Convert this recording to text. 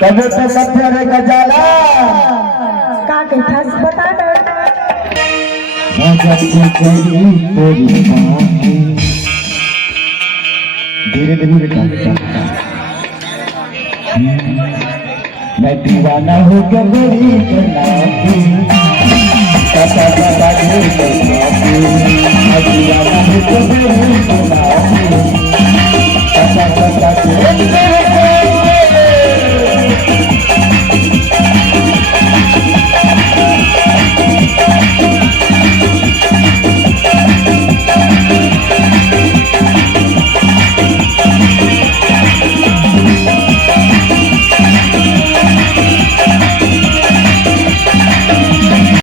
तब तो पत्थर गजाला का कहतास बता दे धीरे धीरे मैं दीवाना हो गया मेरी दीवाना हो गया मेरी